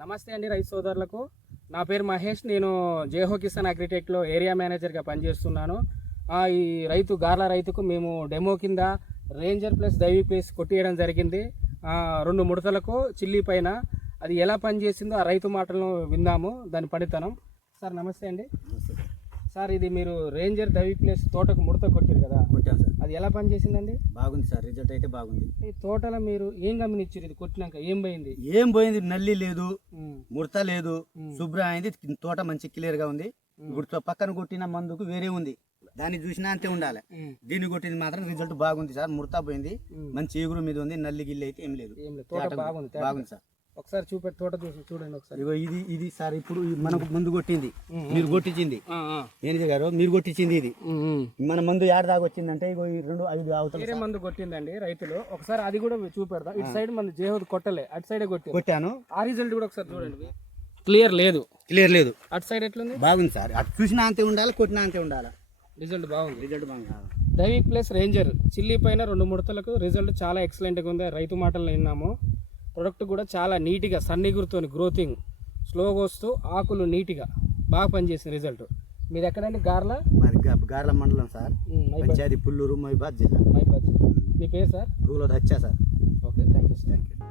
నమస్తే అండి రైతు సోదరులకు. నా పేరు మహేష్ నేను జేహో కిసాన్ అగ్రిటెక్లో ఏరియా మేనేజర్గా పనిచేస్తున్నాను. ఈ రైతు గార్ల రైతుకు మేము డెమో కింద రేంజర్ ప్లస్ దైవీ ప్లేస్ కొట్టియడం జరిగింది. రెండు ముడతలకు చిల్లీ పైన. అది ఎలా పనిచేసిందో ఆ రైతు మాటలను విందాము. దాని పనితనం. సార్ నమస్తే అండి. సార్ ఇది మీరు రేంజర్ దైవీ ప్లస్ తోటకు ముడత కొట్టారు కదా. కొట్టాం సార్. అది ఎలా పనిచేసిందండి? బాగుంది సార్ రిజల్ట్ అయితే బాగుంది. ఈ తోటలో మీరు ఏం గమనించారు ఇది కొట్టినాక ఏం పోయింది? ఏం పోయింది? నల్లి లేదు ముడత లేదు శుభ్రం అయింది తోట మంచి క్లియర్గా ఉంది. ఇప్పుడు పక్కన కొట్టిన మందుకు వేరే ఉంది. దాన్ని చూసినా అంతే ఉండాలి. దీన్ని కొట్టింది మాత్రం రిజల్ట్ బాగుంది సార్ ముడత పోయింది. మంచి ఎగురు మీద ఉంది నల్లి గిల్లి అయితే ఏం లేదు. బాగుంది సార్. ఒకసారి చూపెట్టి తోట చూసి చూడండి ఒకసారి. ఇగో ఇది ఇది సార్ ఇప్పుడు మనకు ముందు కొట్టింది. మీరు కొట్టించింది. ఆ, ఆ. ఏంటి గారు? మీరు కొట్టించింది ఇది. మన మందు ఏడ దాకా వచ్చిందంటే ఇగో ఈ రెండు ఐదు అవతల వేరే మందు కొట్టిందండి రైతులు. ఒకసారి అది కూడా చూపెడదాం. ఇటు సైడ్ మన జేహోద్ కొట్టలే. అటు సైడే కొట్టి కొట్టాను. ఆ రిజల్ట్ కూడా ఒకసారి చూడండి. క్లియర్ లేదు. క్లియర్ లేదు. అటు సైడ్ ఎట్లుంది? బాగుంది సార్. అటు చూసినా అంతే ఉండాలి కొట్టినా అంతే ఉండాలి? రిజల్ట్ బాగుంది. రిజల్ట్ బాగుంది దైవిక్ ప్లస్ రేంజర్. చిల్లీ పైన రెండు ముడతలకు రిజల్ట్ చాలా ఎక్సలెంట్గా ఉంది. రైతు మాటలు విన్నాము. ప్రొడక్ట్ కూడా చాలా నీట్గా సన్నిగురుతోని గ్రోతింగ్ స్లోగా వస్తూ ఆకులు నీట్గా బాగా పనిచేసింది రిజల్ట్. మీరు ఎక్కడండి? గార్ల? గార్ల మండలం సార్. పంచాయతీ పుల్లూరు మైబాద్ జిల్లా. మైబాద్ మీ పేరు సార్? రూలో వచ్చా sir. Okay thank you thank you